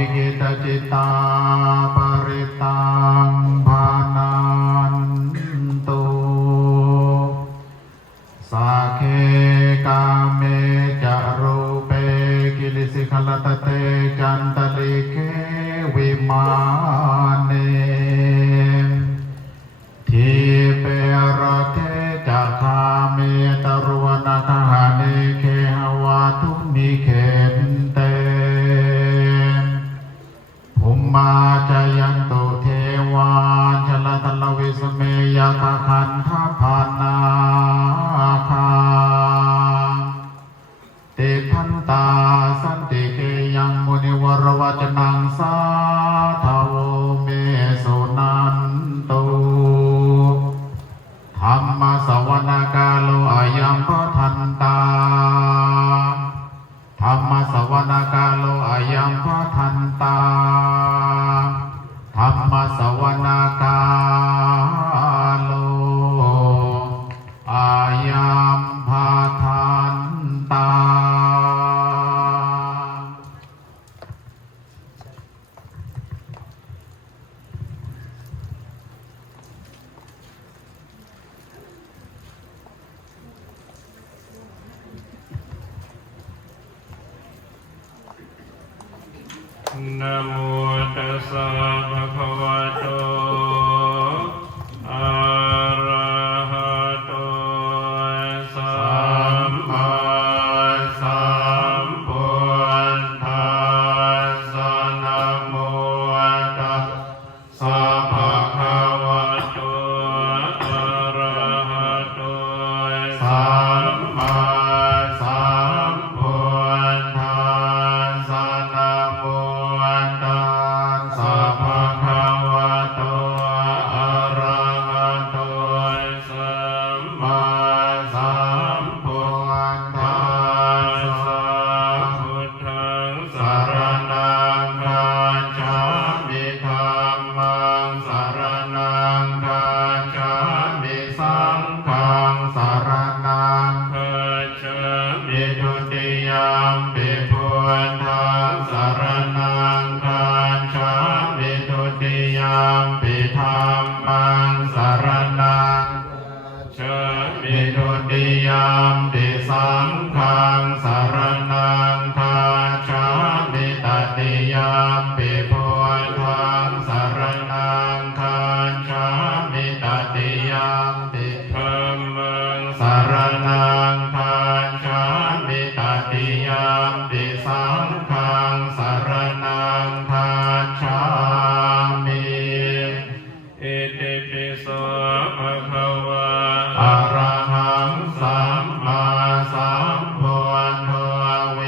วิกิตจิตาปริตังภานันตุสักเคกาเมจะรูเปกิลิสิขลตเตจันตลิเควิมาเนทีเปรเทจะคาเมตรวนาคหาเนเคหวาทุนิเขนเตภุมมาจายันตุเทวาชลตลวิสเมยคขันธพานาคาเตทันตาสันติเกยังมุนิวรวจนังสาทาวเมสุนันตุธรรมสวนกาโลอายัมปทันตาธรรมสวนกาโลอายัมปทันตาธรรมสวนกาโลอายัมปทันตานะโมตัสสะภะคะวะโตอะระหะโตสัมมาสัมพุทธัสสะนะโมตัสสะภะคะวะโตอะระหะโตสัมมาสัมพุทธัสสะนะโมตัสสะภะคะวะโตอะระหะโตสัมมาสัมพุทธัสสะพุทธังสรณังคัจฉามิธัมมังสรณังคัจฉามิสังฆังสรณังคัจฉามิทุติยมปิพุทธังสรณังคัจฉามิทุติยมปิธัมมังสรณังคัจฉามิทุติยมปิสังฆังสรณังคัจฉามิตติยมปิพุทธังสรณังคัจฉามิตติยมปิธัมมังสรณังคัจฉามิตติยมปิสังฆังสรณังคัจฉามิอิติปิโสภะคะวะอะระหังสัมมาสัมพุทโธเว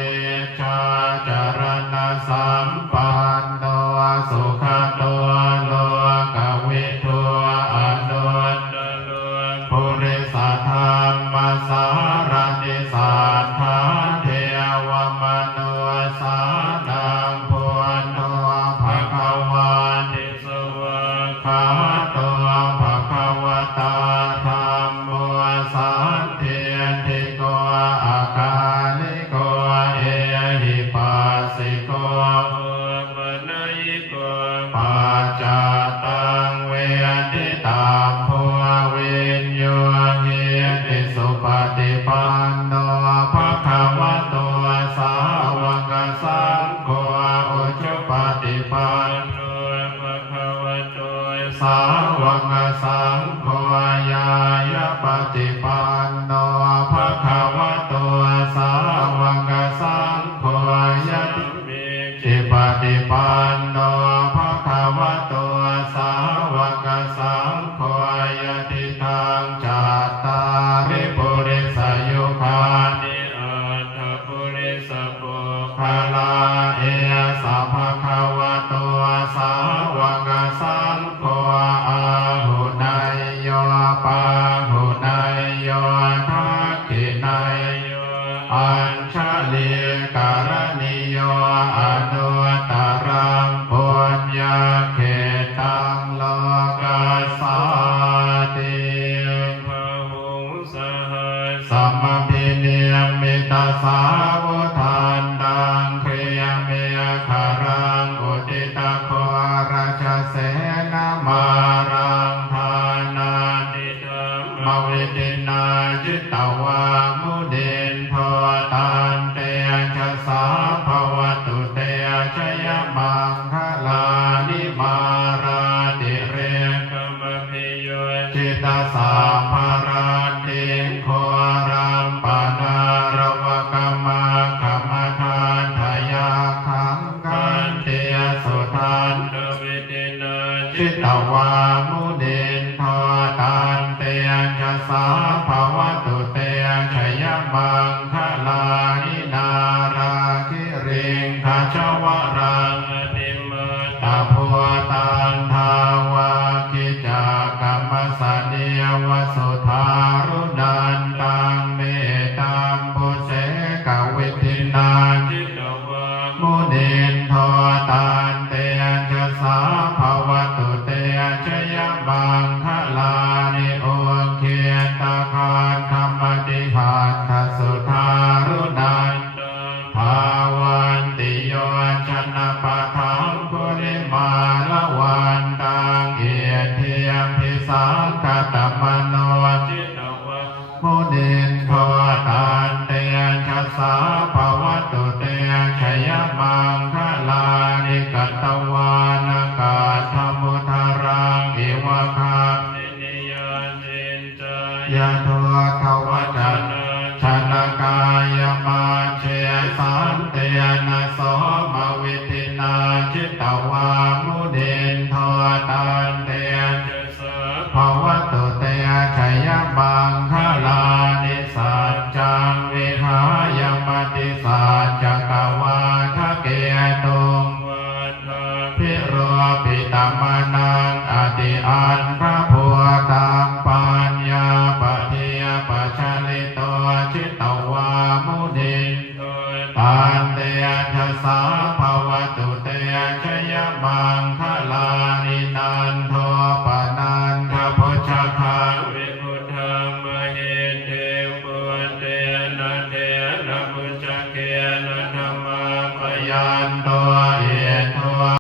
ชชาจารณะสัมปันโนสุขโตโลกวิทูอนุตตโลปุริสธรรมสารนิสัทธาเทวมนุสานังพุทโธภะคะวะติสวะคะโตภะคะวะตาธัมโมสันติติโกอาคาลิโกเอหิปัสสิโกอุปนัยโกปัจจตังเวทิตาภววิญโยหิติสุปฏิปันโนภะคะวะโตสาวกสังโฆอุชุปฏิปันโนภะคะวะโตสาวกสังโฆญาญาปฏิปันโนภะคะวะโตสาวกสังโฆญาติปฏิปันโนภะคะวะโตสาวกสังโฆญาติทังจัตตาริปุริสยุคานิอัตถปุริสปุคลาเอสัพพะคะวะโตสาวกสังโฆอาหุนายโยปาหุนายโยทักขินายโยอัญชลีการณิโยอนุตตรังปุญญเขตังโลกัสสาติภะหุงสหัสสัมภิเนียมิตาสาวุทันดังเครียเมฆารา งอุติตโคราชเสนามารังทานาติธรรมวิตินาจิตตวามุเดนโทตันเตชะสาภวตุเตชยมังคลานิมาราติเรกมพิโยจิตตสาภราติโครัมปนารวกมะขมทานทยาขังกันเตสุทันตวิตินาจิตตวามุเดนโทตันเตชะสาภวตุเตชยมังคลานินาราคิริงขจวรังอติมัตตาภัวตันทาวาคิจากรรมสเนวสุธารุนันตังเมตัมปุเสกวิทินาจิตวามุเนนโทตันเตชะสาภวตุเตชยมังคลานิโอเคียตาคานธรรมติหันทสุธารุนันตังภาวันติโยชนะปะทังปุริมาละวันตังเอียเทียมพิสังคตมโนจิตวะมุนินโทตันเตชะสาภวตุเตชยมังคลานิกัตตวานากาธมุทารังอิวะคังนิยานจินจายะโททวัจนะชนะกายมาเชสันเตนะโสมวิตินาจิตตวามุเดนโทตันเตชะสาภวตุเตชยมังคลานิสัจจังวิหายมติสัจจกวาทะเกตุงวัฏพิโรปิตมนังอติอันพระผัวตังปัญญาปะเทียปะชะลิโตจิตตวามุนินตันเตชะสาภวตุเตชยมั